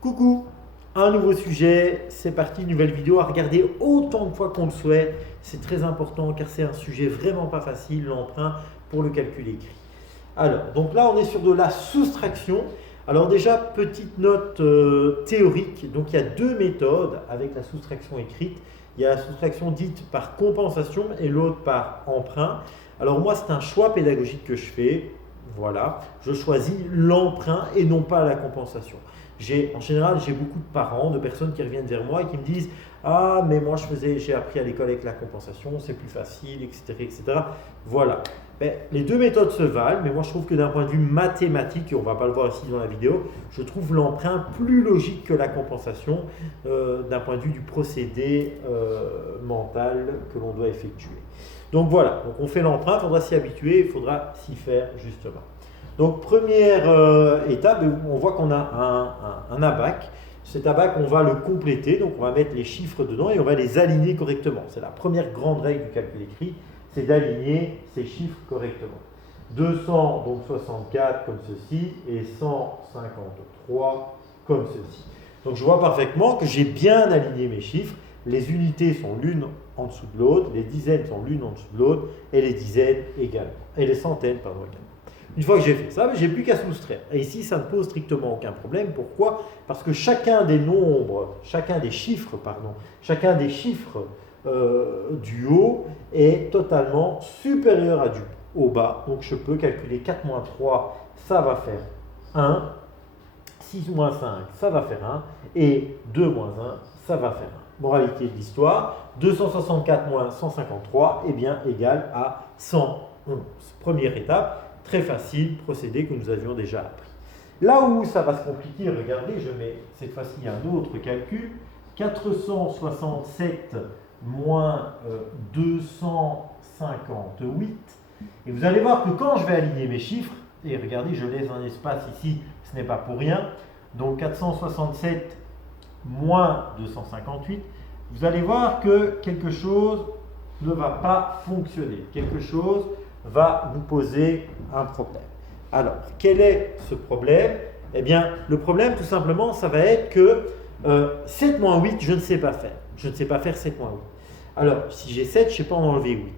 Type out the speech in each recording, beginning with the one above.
Coucou, un nouveau sujet, c'est parti, nouvelle vidéo à regarder autant de fois qu'on le souhaite. C'est très important car c'est un sujet vraiment pas facile, l'emprunt pour le calcul écrit. Alors, donc là on est sur de la soustraction. Alors déjà, petite note théorique, donc il y a deux méthodes avec la soustraction écrite. Il y a la soustraction dite par compensation et l'autre par emprunt. Alors moi c'est un choix pédagogique que je fais. Voilà, je choisis l'emprunt et non pas la compensation. En général, j'ai beaucoup de parents, de personnes qui reviennent vers moi et qui me disent « Ah, mais moi j'ai appris à l'école avec la compensation, c'est plus facile, etc. etc. » Voilà. Les deux méthodes se valent, mais moi je trouve que d'un point de vue mathématique, et on ne va pas le voir ici dans la vidéo, je trouve l'emprunt plus logique que la compensation d'un point de vue du procédé mental que l'on doit effectuer. Donc voilà, donc on fait l'emprunt, il faudra s'y habituer, il faudra s'y faire justement. Donc première étape, on voit qu'on a un abac. Cet abac, on va le compléter, donc on va mettre les chiffres dedans et on va les aligner correctement. C'est la première grande règle du calcul écrit, c'est d'aligner ces chiffres correctement. 200, donc 64 comme ceci, et 153 comme ceci. Donc je vois parfaitement que j'ai bien aligné mes chiffres. Les unités sont l'une en dessous de l'autre, les dizaines sont l'une en dessous de l'autre, et les dizaines également, et les centaines, pardon, également. Une fois que j'ai fait ça, j'ai plus qu'à soustraire. Et ici, ça ne pose strictement aucun problème. Pourquoi? Parce que chacun des chiffres du haut est totalement supérieur à du au bas. Donc je peux calculer 4 moins 3, ça va faire 1. 6 moins 5, ça va faire 1. Et 2 moins 1, ça va faire 1. Moralité de l'histoire, 264 moins 153 est bien égal à 111. Première étape. Très facile, procédé que nous avions déjà appris. Là où ça va se compliquer, regardez, je mets cette fois-ci un autre calcul. 467 moins 258. Et vous allez voir que quand je vais aligner mes chiffres, et regardez, je laisse un espace ici, ce n'est pas pour rien. Donc 467 moins 258, vous allez voir que quelque chose ne va pas fonctionner. Quelque chose va nous poser un problème. Alors, quel est ce problème? Eh bien, le problème, tout simplement, ça va être que 7 moins 8, je ne sais pas faire. Je ne sais pas faire 7 moins 8. Alors, si j'ai 7, je ne sais pas en enlever 8.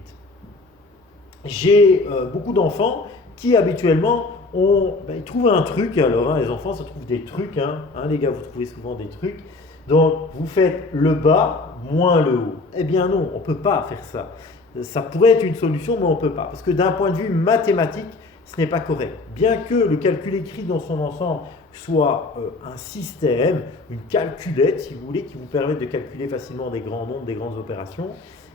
J'ai beaucoup d'enfants qui, habituellement, ils trouvent un truc. Alors, les enfants, ça trouve des trucs. Les gars, vous trouvez souvent des trucs. Donc, vous faites le bas moins le haut. Eh bien non, on ne peut pas faire ça. Ça pourrait être une solution, mais on ne peut pas. Parce que d'un point de vue mathématique, ce n'est pas correct. Bien que le calcul écrit dans son ensemble soit un système, une calculette, si vous voulez, qui vous permet de calculer facilement des grands nombres, des grandes opérations,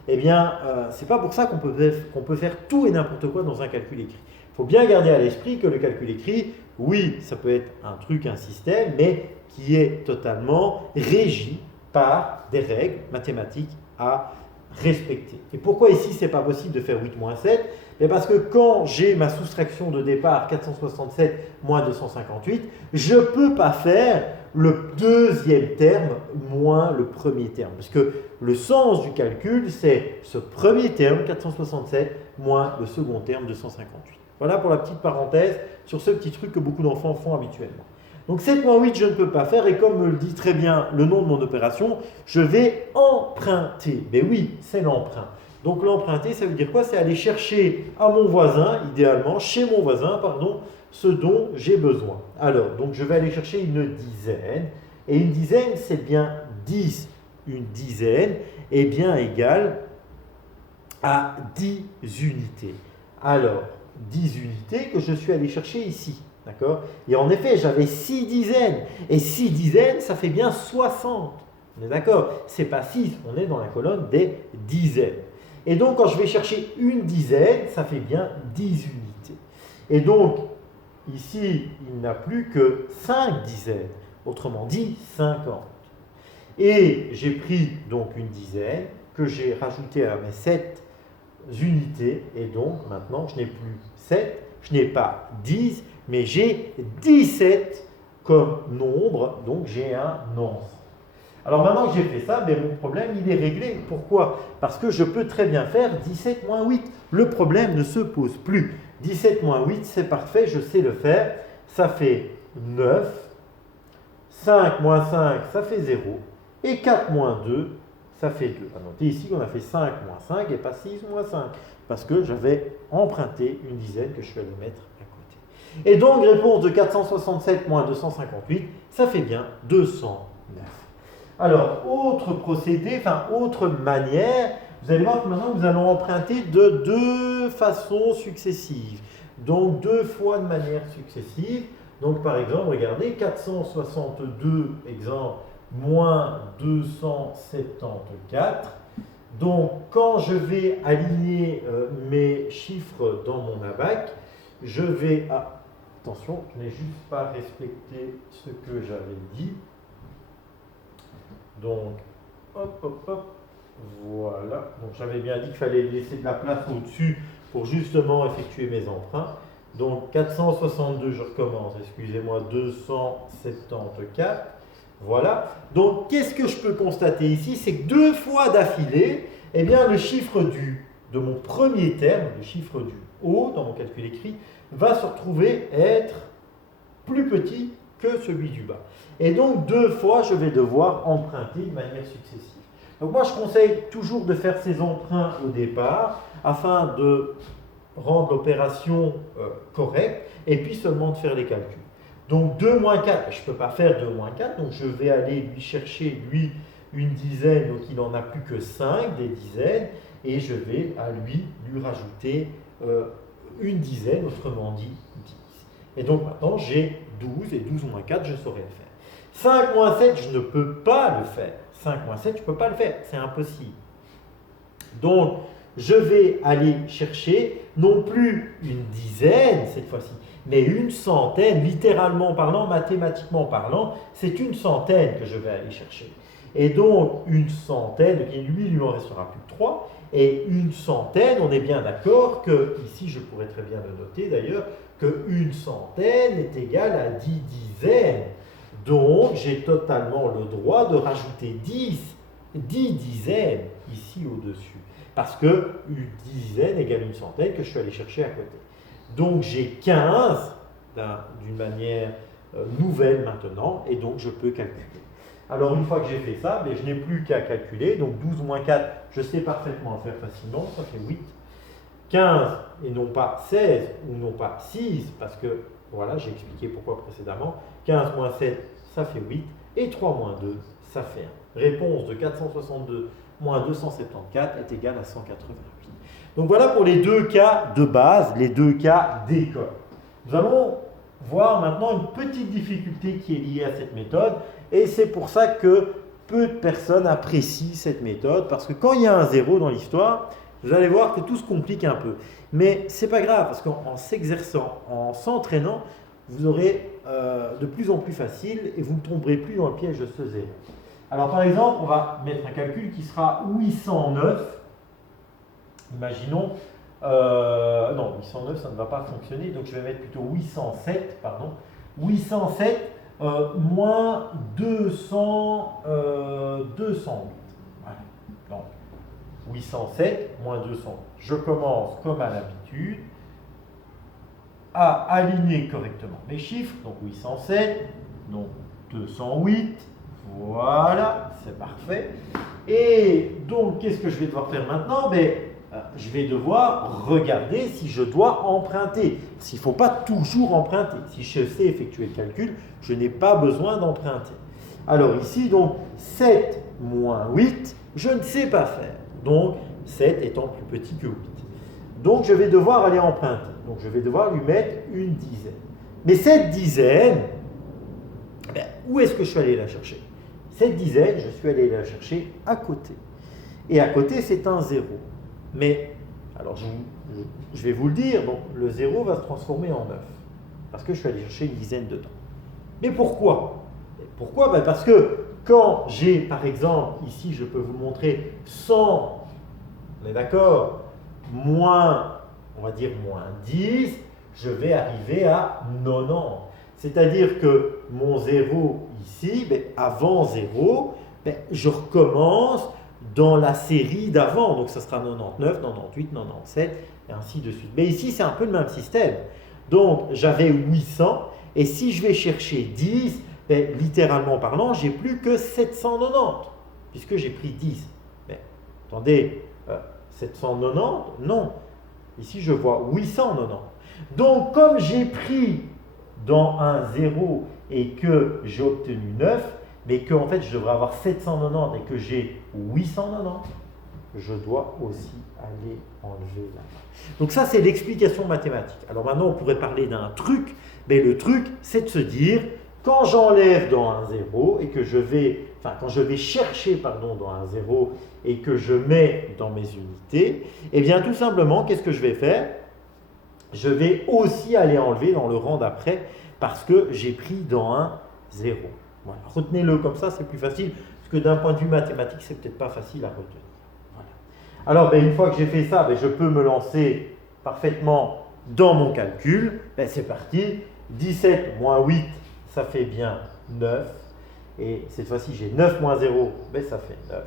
eh bien, ce n'est pas pour ça qu'on peut faire tout et n'importe quoi dans un calcul écrit. Il faut bien garder à l'esprit que le calcul écrit, oui, ça peut être un truc, un système, mais qui est totalement régi par des règles mathématiques à respecter. Et pourquoi ici ce n'est pas possible de faire 8 moins 7? Parce que quand j'ai ma soustraction de départ 467 moins 258, je ne peux pas faire le deuxième terme moins le premier terme. Parce que le sens du calcul, c'est ce premier terme 467 moins le second terme 258. Voilà pour la petite parenthèse sur ce petit truc que beaucoup d'enfants font habituellement. Donc 7 moins 8, je ne peux pas faire, et comme me le dit très bien le nom de mon opération, je vais emprunter. Mais oui, c'est l'emprunt. Donc l'emprunter, ça veut dire quoi? C'est aller chercher à mon voisin, idéalement, chez mon voisin, ce dont j'ai besoin. Alors, donc je vais aller chercher une dizaine, et une dizaine, c'est bien 10. Une dizaine est bien égale à 10 unités. Alors, 10 unités que je suis allé chercher ici. D'accord? Et en effet, j'avais 6 dizaines. Et 6 dizaines, ça fait bien 60. On est d'accord? C'est pas 6, on est dans la colonne des dizaines. Et donc, quand je vais chercher une dizaine, ça fait bien 10 unités. Et donc, ici, il n'a plus que 5 dizaines. Autrement dit, 50. Et j'ai pris donc une dizaine que j'ai rajoutée à mes 7 unités. Et donc, maintenant, je n'ai plus 7, je n'ai pas 10, mais j'ai 17 comme nombre, donc j'ai un ensemble. Alors maintenant que j'ai fait ça, mon problème il est réglé. Pourquoi? Parce que je peux très bien faire 17 moins 8. Le problème ne se pose plus. 17 moins 8, c'est parfait, je sais le faire. Ça fait 9. 5 moins 5, ça fait 0. Et 4 moins 2, ça fait 2. À noter ici qu'on a fait 5 moins 5 et pas 6 moins 5. Parce que j'avais emprunté une dizaine que je suis allé mettre à côté. Et donc, réponse de 467 moins 258, ça fait bien 209. Alors, autre procédé, enfin, autre manière, vous allez voir que maintenant nous allons emprunter de deux façons successives. Donc, deux fois de manière successive. Donc, par exemple, regardez, 462, exemple, moins 274. Donc, quand je vais aligner mes chiffres dans mon abac, je vais... Ah, attention, je n'ai juste pas respecté ce que j'avais dit. Donc, hop, hop, hop, voilà. Donc, j'avais bien dit qu'il fallait laisser de la place au-dessus pour justement effectuer mes emprunts. Donc, 462, je recommence, excusez-moi, 274. Voilà. Donc, qu'est-ce que je peux constater ici? C'est que deux fois d'affilée, eh bien, le chiffre de mon premier terme, le chiffre du haut dans mon calcul écrit, va se retrouver être plus petit que celui du bas. Et donc, deux fois, je vais devoir emprunter de manière successive. Donc, moi, je conseille toujours de faire ces emprunts au départ afin de rendre l'opération correcte et puis seulement de faire les calculs. Donc 2 moins 4, je ne peux pas faire 2 moins 4, donc je vais aller lui chercher, lui, une dizaine, donc il n'en a plus que 5 des dizaines, et je vais à lui rajouter une dizaine, autrement dit 10. Et donc maintenant j'ai 12, et 12 moins 4, je saurai le faire. 5 moins 7, je ne peux pas le faire. 5 moins 7, je ne peux pas le faire, c'est impossible. Donc, je vais aller chercher non plus une dizaine cette fois-ci, mais une centaine, littéralement parlant, mathématiquement parlant, c'est une centaine que je vais aller chercher. Et donc, une centaine, lui, il en restera plus que 3, et une centaine, on est bien d'accord que, ici je pourrais très bien le noter d'ailleurs, qu'une centaine est égale à 10 dizaines. Donc, j'ai totalement le droit de rajouter 10 dizaines ici au-dessus. Parce que une dizaine égale une centaine que je suis allé chercher à côté. Donc j'ai 15 d'une manière nouvelle maintenant, et donc je peux calculer. Alors une fois que j'ai fait ça, je n'ai plus qu'à calculer. Donc 12 moins 4, je sais parfaitement le faire facilement, ça fait 8. 15 et non pas 16 ou non pas 6, parce que voilà, j'ai expliqué pourquoi précédemment. 15 moins 7, ça fait 8. Et 3 moins 2, ça fait 1. Réponse de 462 moins 274 est égal à 188. Donc voilà pour les deux cas de base, les deux cas d'école. Nous allons voir maintenant une petite difficulté qui est liée à cette méthode, et c'est pour ça que peu de personnes apprécient cette méthode, parce que quand il y a un zéro dans l'histoire, vous allez voir que tout se complique un peu. Mais ce n'est pas grave, parce qu'en s'exerçant, en s'entraînant, vous aurez de plus en plus facile et vous ne tomberez plus dans le piège de ce zéro. Alors par exemple, on va mettre un calcul qui sera 809. Imaginons, non, 809 ça ne va pas fonctionner, donc je vais mettre plutôt 807, pardon. 807 moins 208. Voilà. Donc 807 moins 200. Je commence comme à l'habitude à aligner correctement mes chiffres. Donc 807, donc 208. Voilà, c'est parfait. Et donc, qu'est-ce que je vais devoir faire maintenant? Je vais devoir regarder si je dois emprunter. Parce qu'il ne faut pas toujours emprunter. Si je sais effectuer le calcul, je n'ai pas besoin d'emprunter. Alors ici, donc, 7 moins 8, je ne sais pas faire. Donc, 7 étant plus petit que 8. Donc, je vais devoir aller emprunter. Donc, je vais devoir lui mettre une dizaine. Mais cette dizaine, où est-ce que je suis allé la chercher? Cette dizaine, je suis allé la chercher à côté. Et à côté, c'est un 0. Mais, alors je vais vous le dire, donc, le 0 va se transformer en 9. Parce que je suis allé chercher une dizaine dedans. Mais pourquoi? Pourquoi? Parce que quand j'ai, par exemple, ici, je peux vous montrer 100, on est d'accord, moins, on va dire moins 10, je vais arriver à 90. C'est-à-dire que mon 0 ici, avant 0, je recommence dans la série d'avant. Donc ça sera 99, 98, 97 et ainsi de suite. Mais ici, c'est un peu le même système. Donc j'avais 800 et si je vais chercher 10, ben, littéralement parlant, j'ai plus que 790, puisque j'ai pris 10. Mais attendez, 790, non. Ici, je vois 890. Donc, comme j'ai pris dans un 0 et que j'ai obtenu 9, mais que en fait, je devrais avoir 790 et que j'ai 890, je dois aussi aller enlever là. Donc ça, c'est l'explication mathématique. Alors maintenant, on pourrait parler d'un truc, mais le truc, c'est de se dire, quand j'enlève dans un 0 et que je vais, quand je vais chercher, dans un 0 et que je mets dans mes unités, eh bien tout simplement, qu'est-ce que je vais faire? Je vais aussi aller enlever dans le rang d'après parce que j'ai pris dans un 0. Voilà. Retenez-le comme ça, c'est plus facile, parce que d'un point de vue mathématique, c'est peut-être pas facile à retenir. Voilà. Alors, une fois que j'ai fait ça, je peux me lancer parfaitement dans mon calcul. C'est parti. 17 moins 8, ça fait bien 9. Et cette fois-ci, j'ai 9 moins 0, ça fait 9.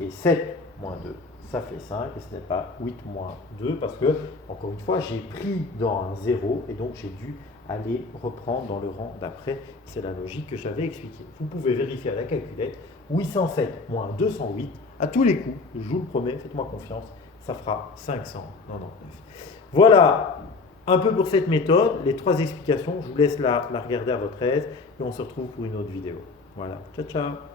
Et 7 moins 2, ça fait 5. Et ce n'est pas 8 moins 2, parce que, encore une fois, j'ai pris dans un 0, et donc j'ai dû aller reprendre dans le rang d'après. C'est la logique que j'avais expliquée. Vous pouvez vérifier à la calculette. 807 moins 208, à tous les coups, je vous le promets, faites-moi confiance, ça fera 599. Voilà un peu pour cette méthode, les 3 explications. Je vous laisse la regarder à votre aise et on se retrouve pour une autre vidéo. Voilà, ciao ciao.